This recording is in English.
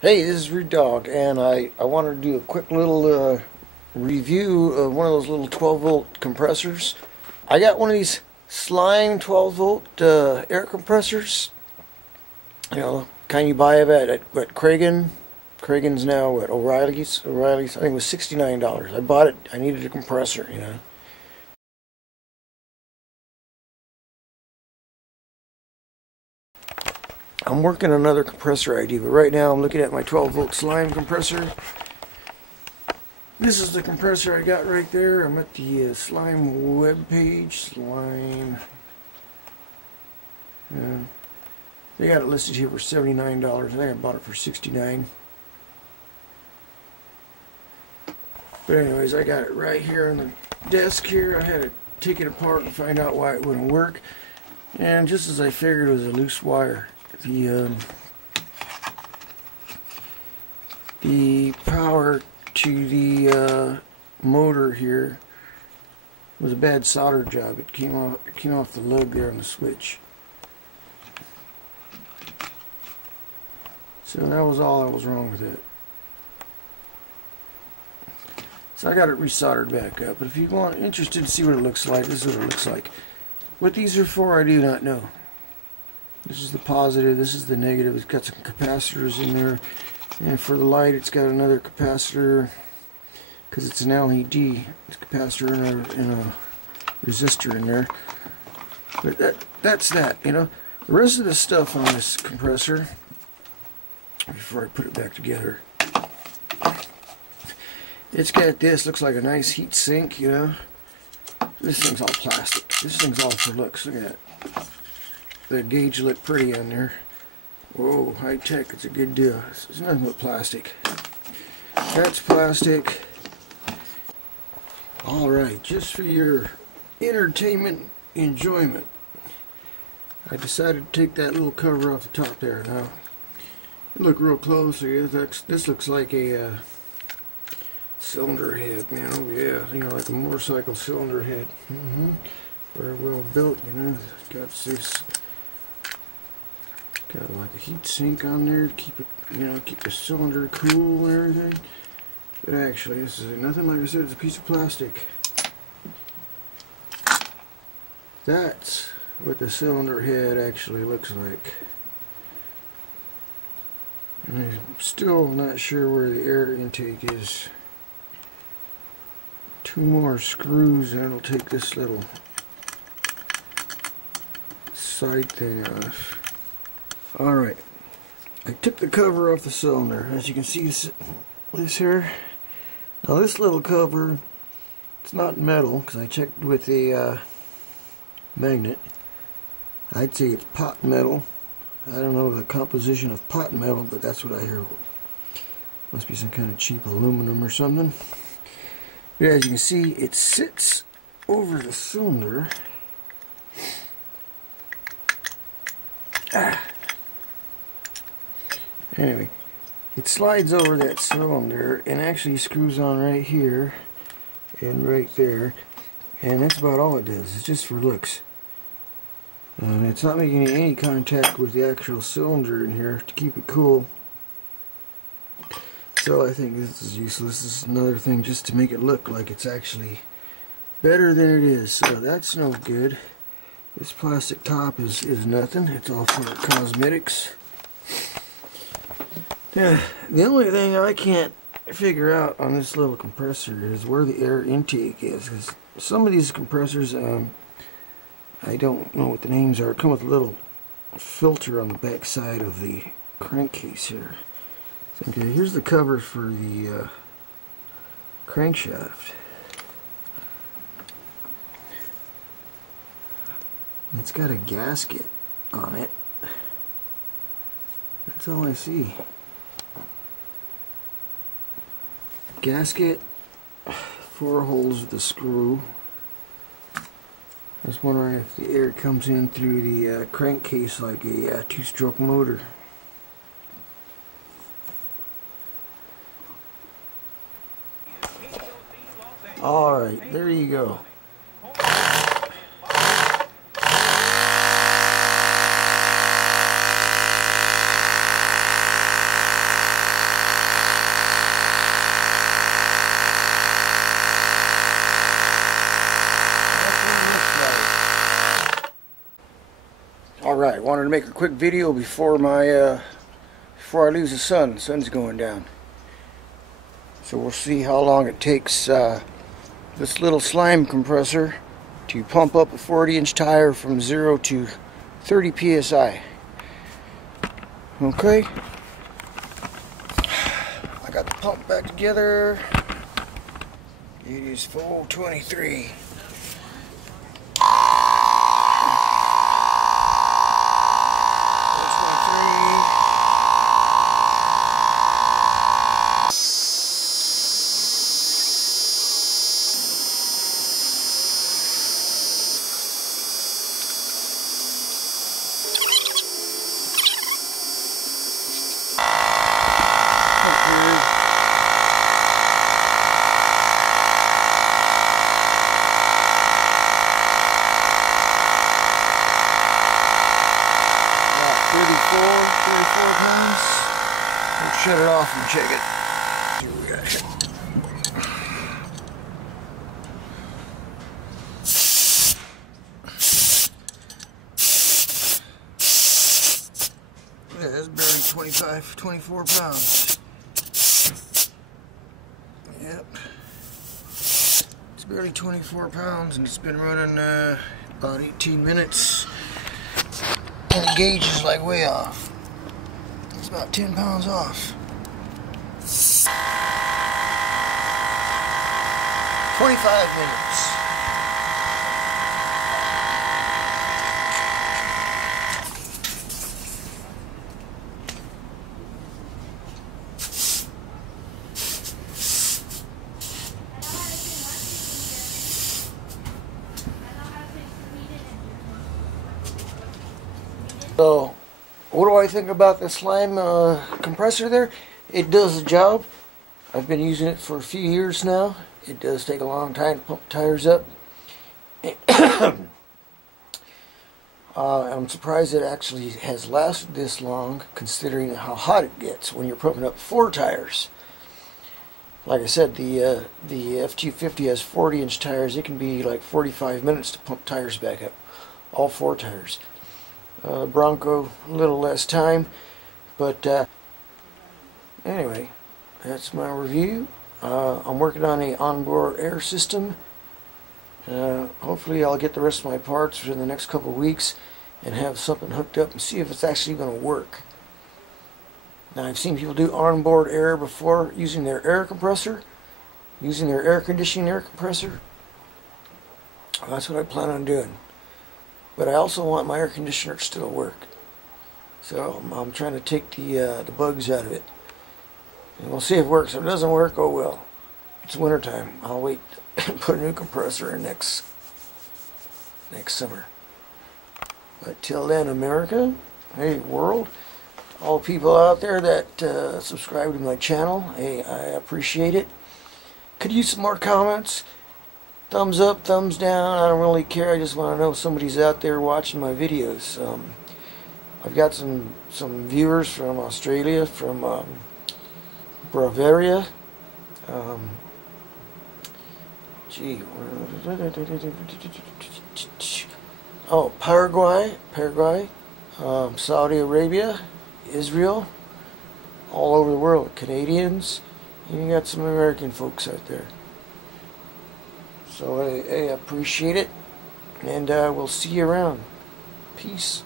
Hey, this is Reed Dog, and I wanted to do a quick little review of one of those little 12-volt compressors. I got one of these Slime 12-volt air compressors. You know, kind you buy it at Kragen. Kragen's now at O'Reilly's. O'Reilly's, I think it was $69. I bought it. I needed a compressor, you know. I'm working on another compressor idea, but right now I'm looking at my 12-volt Slime compressor. This is the compressor I got right there. I'm at the Slime web page. Slime. They got it listed here for $79. I think I bought it for $69. But anyways, I got it right here on the desk here. I had to take it apart and find out why it wouldn't work. And just as I figured, it was a loose wire. The power to the motor here was a bad solder job. It came off the lug there on the switch. So that was all that was wrong with it. So I got it resoldered back up. But if you're interested to see what it looks like, this is what it looks like. What these are for, I do not know. This is the positive, this is the negative. It's got some capacitors in there. And for the light, it's got another capacitor, because it's an LED. It's a capacitor and a resistor in there. But that's that, you know. The rest of the stuff on this compressor, before I put it back together, it's got this, looks like a nice heat sink, you know. This thing's all plastic. This thing's all for looks. Look at that. The gauge looked pretty on there. Whoa, high tech, it's a good deal. It's nothing but plastic. That's plastic. Alright, just for your entertainment enjoyment, I decided to take that little cover off the top there. Now, look real close. This looks like a cylinder head, man. Oh yeah, you know, like a motorcycle cylinder head. Very well built, you know. It's got this. Got like a heat sink on there to keep it, you know, keep the cylinder cool and everything. But actually, this is nothing, like I said, it's a piece of plastic. That's what the cylinder head actually looks like. And I'm still not sure where the air intake is. Two more screws and it'll take this little side thing off. Alright, I took the cover off the cylinder. As you can see, this here. Now this little cover, it's not metal, because I checked with the magnet. I'd say it's pot metal. I don't know the composition of pot metal, but that's what I hear. Must be some kind of cheap aluminum or something. But as you can see, it sits over the cylinder. Anyway, it slides over that cylinder and actually screws on right here and right there, and that's about all it does. It's just for looks. And it's not making any contact with the actual cylinder in here to keep it cool. So I think this is useless. This is another thing just to make it look like it's actually better than it is. So that's no good. This plastic top is nothing. It's all for cosmetics. Yeah, the only thing I can't figure out on this little compressor is where the air intake is. Because some of these compressors, I don't know what the names are, come with a little filter on the back side of the crankcase here. Okay, here's the cover for the crankshaft. It's got a gasket on it. That's all I see. Gasket, 4 holes with a screw. I was wondering if the air comes in through the crankcase like a 2-stroke motor. Alright, there you go. Alright, wanted to make a quick video before before I lose the sun. The sun's going down. So we'll see how long it takes this little slime compressor to pump up a 40-inch tire from 0 to 30 psi. Okay. I got the pump back together. It is 423. £34 We'll shut it off and check it. See what we got here. Yeah, that's barely 24 pounds. Yep. It's barely 24 pounds and it's been running about 18 minutes. And the gauge is like way off. It's about 10 pounds off. 25 minutes. So, what do I think about the slime compressor there? It does the job. I've been using it for a few years now. It does take a long time to pump tires up. I'm surprised it actually has lasted this long, considering how hot it gets when you're pumping up 4 tires. Like I said, the F250 has 40-inch tires. It can be like 45 minutes to pump tires back up, all 4 tires. Bronco, a little less time, but anyway, that's my review. I'm working on a onboard air system. Hopefully I'll get the rest of my parts within the next couple of weeks and have something hooked up and see if it's actually going to work. Now, I've seen people do onboard air before using their air compressor, using their air conditioning air compressor. That's what I plan on doing. But I also want my air conditioner to still work. So I'm trying to take the bugs out of it. And we'll see if it works. If it doesn't work, oh well. It's winter time. I'll wait and put a new compressor in next summer. But till then, America, hey world, all people out there that subscribe to my channel, hey, I appreciate it. Could use some more comments. Thumbs up, thumbs down, I don't really care. I just want to know if somebody's out there watching my videos. I've got some viewers from Australia, from Bavaria. Oh, Paraguay, Saudi Arabia, Israel, all over the world. Canadians, and you got some American folks out there. So I appreciate it, and we'll see you around. Peace.